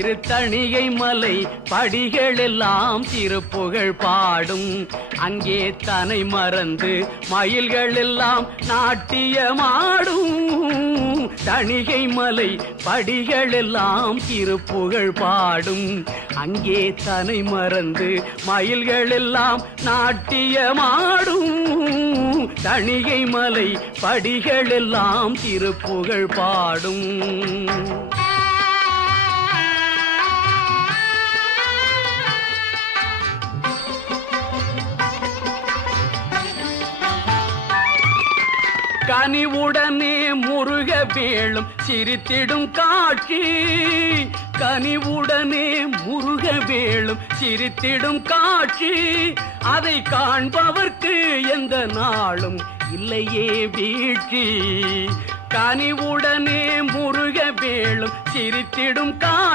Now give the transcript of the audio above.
திருத்தணிகை மலை படிகள் எல்லாம் திருப்புகழ் பாடும். அங்கே தனை மறந்து மயில்கள் எல்லாம் நாட்டியமாடும். தணிகை மலை படிகள் எல்லாம் திருப்புகழ் பாடும். அங்கே தனை மறந்து மயில்கள் எல்லாம் நாட்டியமாடும். தணிகை மலை படிகள் எல்லாம் திருப்புகழ் பாடும். கனிவுடனே முருக வேளும் சிரித்திடும் காட்சி. கனிவுடனே முருக வேளும் சிரித்திடும் காட்சி. அதை காண்பவர்க்கு எந்த நாளும் இல்லையே வீழ்ச்சி. கனிவுடனே முருக வேளும் சிரித்திடும் காட்சி.